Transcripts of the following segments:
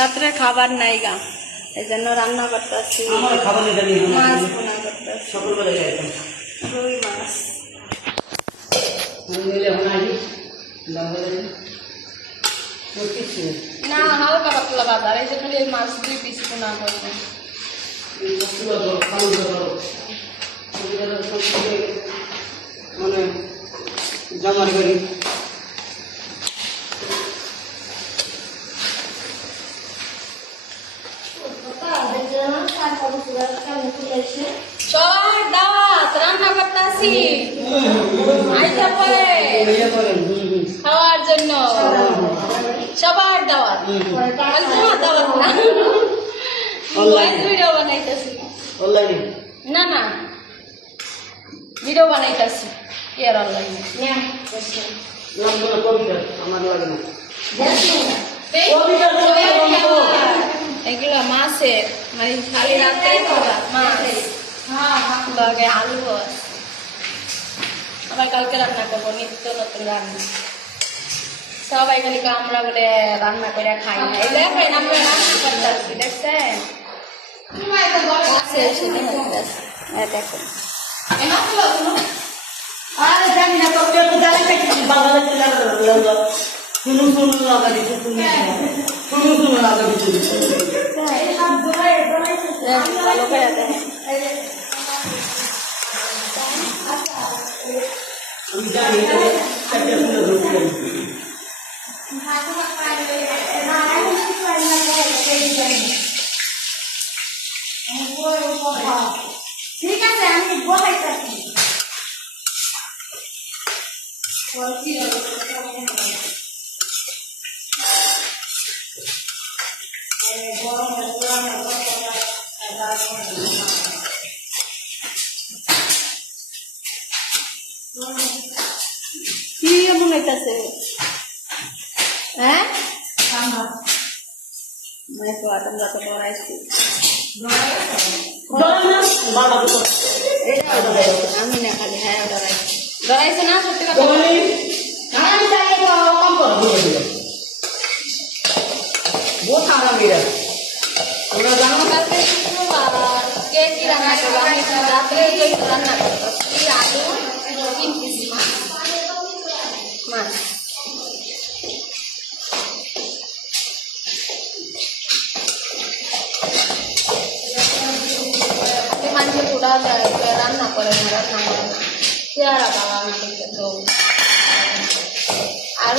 রাত্রে খাবার নাই গা, এই জন্য রান্না করতেছি। আমার খাবার নিতে নিয়ে মাছ বোনা করতেছি, সকালবেলা যাইতাম রুই মাছ। না হালকা পাতলা বাজার, এই যে খালি ওই মাছ 2 পিস বোনা করবো। মানে জামার বাড়ি সবার দাওয়াত, রান্না করতেছি আইসা পরে খাওয়ার জন্য। সবার দাওয়াত, তোমার দাওয়াত না। ভিডিও বানাইতেছি, না না ভিডিও বানাইতেছি কি আর অনলাইনে। আমার লাগে না এগুলো মাছের মানে খালি রাতে মাছ লগে আলু আছে। আবার কালকে রান্না করবো নিত্য নতুন রান্না। সবাই খালি আমরা বলে রান্না করে খাই না, এই দেখেন আমরা রান্না করতেছি, দেখছেন দেখেন। আরে জানি না তো কেউ জানে বাংলাদেশ শুনু শুনু লাগা দিচ্ছে শুনু শুনু লাগা দিচ্ছে ভালো করে দেখেন। আমি জানি চারটে শুনে ধরছি ঠিক আছে আমি বলাইতেছি। কি এমন হইতাছে? হ্যাঁ আমরা তো ডরাইছি, আমি না খালি হ্যাঁ ডরাইছি। ডরাইছে না সত্যি কথা? ওরা জানো কালকে শুক্রবার, কে কি রান্না করবো? আমি রাত্রে রান্না করতেছি আলু 3 পিস মাছ। মাংস পোড়া যায়, রান্না করে না, রান্না করে না। পেয়ারা বাবা আমাকে তো আর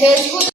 ফেসবুক